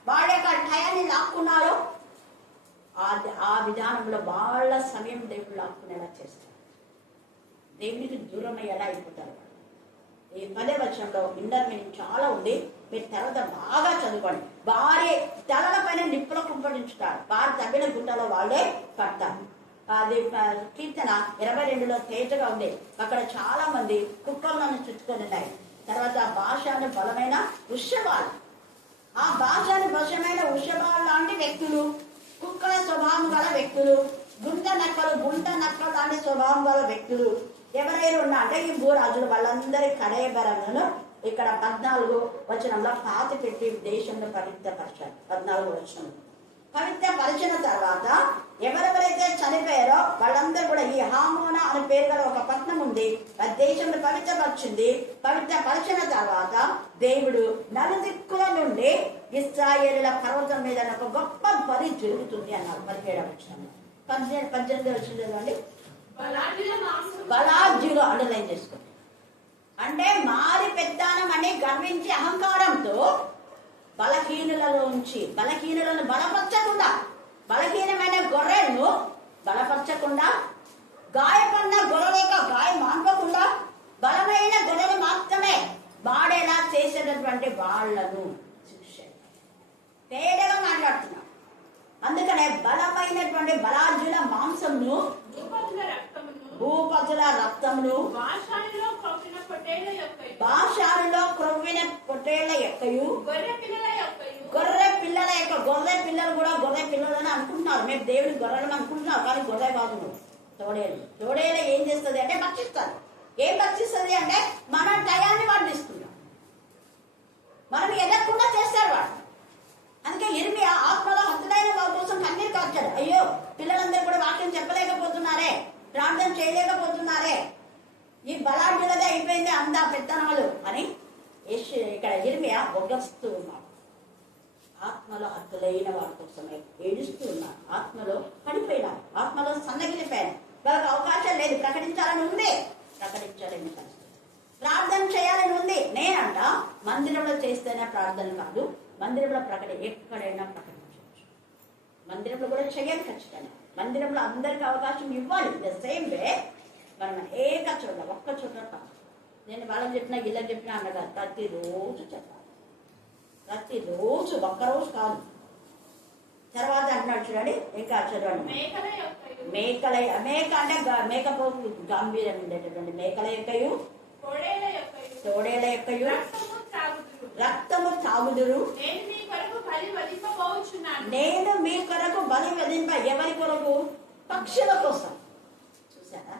వాళ్ళ యొక్క టయాన్ని లాక్కున్నారో ఆ విధానంలో వాళ్ళ సమయం దేవుడు లాక్కునేలా చేస్తారు. దేవునికి దూరం అయ్యేలా అయిపోతారు. ఈ 10వ వచనంలో ఇండర్ మీనింగ్ చాలా ఉంది. మీరు తర్వాత బాగా చదువుకోండి. భార్య తలల పైన నిప్పుల కుంపడించుతారు, వారి తగిన గుంటలో వాళ్ళే పడతారు. అది కీర్తన 22లో తేటగా ఉంది. అక్కడ చాలా మంది కుక్కలను చుట్టుకొని ఉన్నాయి. తర్వాత భాషను బలమైన వృషభాలు, ఆ భాషను బలమైన వృషభాలు లాంటి వ్యక్తులు, కుక్కల స్వభావం గల వ్యక్తులు, గుంట నక్కలు లాంటి స్వభావం గల వ్యక్తులు ఎవరైనా ఉన్నా అంటే ఈ భూరాజులు వాళ్ళందరి కడయబరంలో ఇక్కడ 14వ వచనంలో పాతి పెట్టి దేశంలో పవిత్రపరిచారు. 14వ వచనం పవిత్రపరిచిన తర్వాత ఎవరెవరైతే చనిపోయారో వాళ్ళందరూ కూడా ఈ హామోనా అనే పేరు గల ఒక పట్టణం ఉంది, ఆ దేశంలో పవిత్రపరిచింది. పవిత్రపరిచిన తర్వాత దేవుడు నలుదిక్కుల నుండి ఇశ్రాయేలుల పర్వతం మీద ఒక గొప్ప బలి జరుగుతుంది అన్నారు. 17వ వచనం 18వ వచనం అండి. బలార్జులు అండర్లైన్ చేసుకోండి. అంటే మారి పెద్దానం అని గర్వించి అహంకారంతో బలహీనులను బలపరచకుండా, బలహీనమైన గొర్రెలను బలపరచకుండా, గాయపడిన గొర్రెలేక గాయం మాన్పకుండా బలమైన గొర్రెలు మాత్రమే వాడేలా చేసేటటువంటి వాళ్లను శిక్ష. తేటగా మాట్లాడుతున్నా. అందుకనే బలమైనటువంటి బలార్జున మాంసమును, భూపతుల రక్తమును, భాషాలలో క్రొవ్విన పొట్టేళ్ల యొక్కయు, గొర్రె పిల్లలు కూడా గొర్రె పిల్లలని అనుకుంటున్నారు. మేము దేవుడి గొర్రెలను అనుకుంటున్నాం, కానీ గొర్రె బాగున్నాం. తోడేలు ఏం చేస్తుంది అంటే భక్షిస్తుంది. ఏం భక్షిస్తుంది అంటే మన టయాన్ని వాడు తీసుకుంటాం, మనం ఎదగకుండా చేస్తాడు వాడు. అందుకే ఇర్మియా ఆత్మలో హతుడైన వారి కోసం కన్నీరు కార్చాడు. అయ్యో పిల్లలందరూ కూడా వాక్యం చెప్పలేకపోతున్నారే, ప్రార్థన చేయలేకపోతున్నారే, ఈ బలాఢ్యులదే అయిపోయింది అంతా పెత్తనాలు అని ఇక్కడ ఇర్మియా ఒగ్గస్తూ ఉన్నాడు. ఆత్మలో హతులైన వారి కోసమే ఏడుస్తూ ఉన్నాడు. ఆత్మలో పడిపోయినాడు, ఆత్మలో సన్నగిలిపోయాను. వాళ్ళకి అవకాశం లేదు, ప్రకటించాలని ఉంది, ప్రకటించాలని పరిస్థితి. ప్రార్థన చేయాలని ఉంది. నేనంట మందిరంలో చేస్తేనే ప్రార్థన కాదు, మందిరంలో ఎక్కడైనా ప్రకటించవచ్చు. మందిరంలో కూడా చేయాలి ఖచ్చితంగా. మందిరంలో అందరికి అవకాశం ఇవ్వాలి. ద సేమ్ వే మనం ఒక్క చోట కాదు. నేను వాళ్ళకి చెప్పినా ఇళ్ళకి చెప్పినా అన్నగారు ప్రతిరోజు చెప్పాలి. ప్రతిరోజు ఒక్కరోజు కాదు. తర్వాత అంటున్నాడు చూడండి, ఇంకా చదవండి. మేక అంటే మేకపోతు గంభీరం ఉండేటటువంటి మేకల యొక్కయు తోడేల యొక్కయు రక్తము తాగుదురు. నేను మీ కొరకు బలి వధింప. ఎవరి కొరకు? పక్షుల కోసం. చూసారా,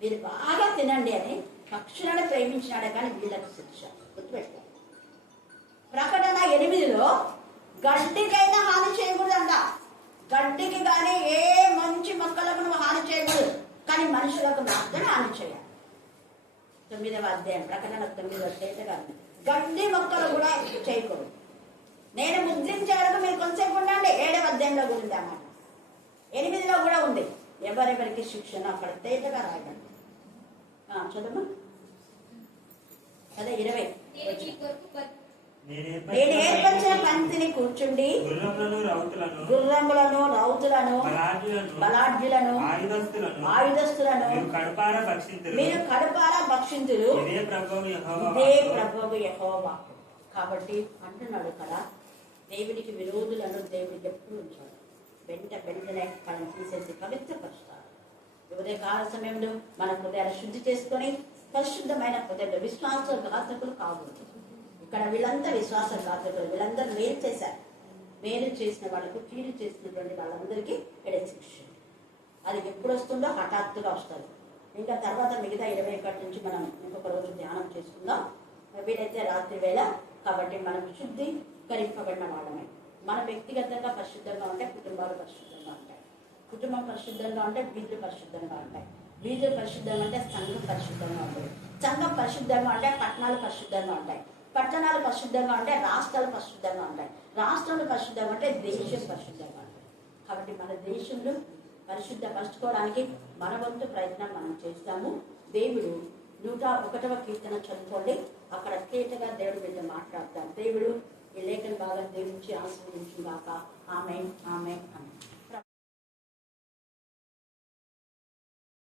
మీరు బాగా తినండి అని పక్షులను ప్రేమించినాడే కానీ వీళ్ళకు శిక్ష. గుర్తుపెట్టుకో. ప్రకటన 8లో గడ్డికైనా హాని చేయకూడదంట. గడ్డికి కానీ ఏ మంచి మొక్కలకు నువ్వు హాని చేయకూడదు, కానీ మనుషులకు మాత్రమే హాని చేయాలి. 9వ అధ్యాయం ప్రకటన 9వ అధ్యాయం గడ్డి మొక్కలు కూడా చేయకూడదు. నేను ముద్రించే వరకు మీరు కొంచెంసేపు ఉండండి. 7వ అధ్యాయంలో కూడా ఉంది అన్నమాట. 8లో కూడా ఉంది. ఎవరెవరికి శిక్షణ అక్కడ తేటగా రాయకండి. చదమ్మా. అదే 20. నేను ఏర్పరిచిన పంక్తిని కూర్చుండి గుర్రములను రౌతులను బలాఢ్యులను ఆయుధస్తులను మీరు కడుపారా భక్షింతురు. ఇదే ప్రభువు యెహోవా. కాబట్టి అంటున్నాడు కదా, దేవుడికి విరోధులను దేవుడికి ఎప్పుడు ఉంచాడు. వెంటనే మనం తీసేసి పవిత్రపరుస్తారు. ఉదయకాల సమయంలో మన హృదయాలు శుద్ధి చేసుకొని పరిశుద్ధమైన హృదయంలో విశ్వాసఘాతకులు కాకూడదు. ఇక్కడ వీళ్ళంతా విశ్వాసఘాతకులు. వీళ్ళందరూ మేలు చేశారు. మేలు చేసిన వాళ్ళకు కీడు చేసినటువంటి వాళ్ళందరికీ ఇక్కడ శిక్ష. అది ఎప్పుడు వస్తుందో హఠాత్తుగా వస్తుంది. ఇంకా తర్వాత మిగతా 21 నుంచి మనం ఇంకొక రోజు ధ్యానం చేసుకుందాం. వీలైతే రాత్రి వేళ. కాబట్టి మనం శుద్ధీకరింపబడిన వాళ్ళమే. మనం వ్యక్తిగతంగా పరిశుద్ధంగా ఉంటే కుటుంబాలు పరిశుద్ధంగా ఉంటాయి. కుటుంబం పరిశుద్ధంగా ఉంటే వీధులు పరిశుద్ధంగా ఉంటాయి. వీధులు పరిశుద్ధంగా అంటే సంఘం పరిశుద్ధంగా ఉంటుంది. సంఘం పరిశుద్ధంగా అంటే పట్టణాలు పరిశుద్ధంగా ఉంటాయి. పట్టణాలు పరిశుద్ధంగా ఉంటే రాష్ట్రాలు పరిశుద్ధంగా ఉంటాయి. రాష్ట్రాలు పరిశుద్ధంగా ఉంటే దేశం పరిశుద్ధంగా ఉంటాయి. కాబట్టి మన దేశంలో పరిశుద్ధపరచుకోవడానికి మన వంతు ప్రయత్నం మనం చేస్తాము. దేవుడు 101వ కీర్తన చదువుకోండి. అక్కడ తేటగా దేవుడి మీద మాట్లాడతాం. దేవుడు ఈ లేఖన భాగం దేవుడి నుంచి ఆశీర్వదించుగాక. ఆమేన్, ఆమేన్, ఆమేన్.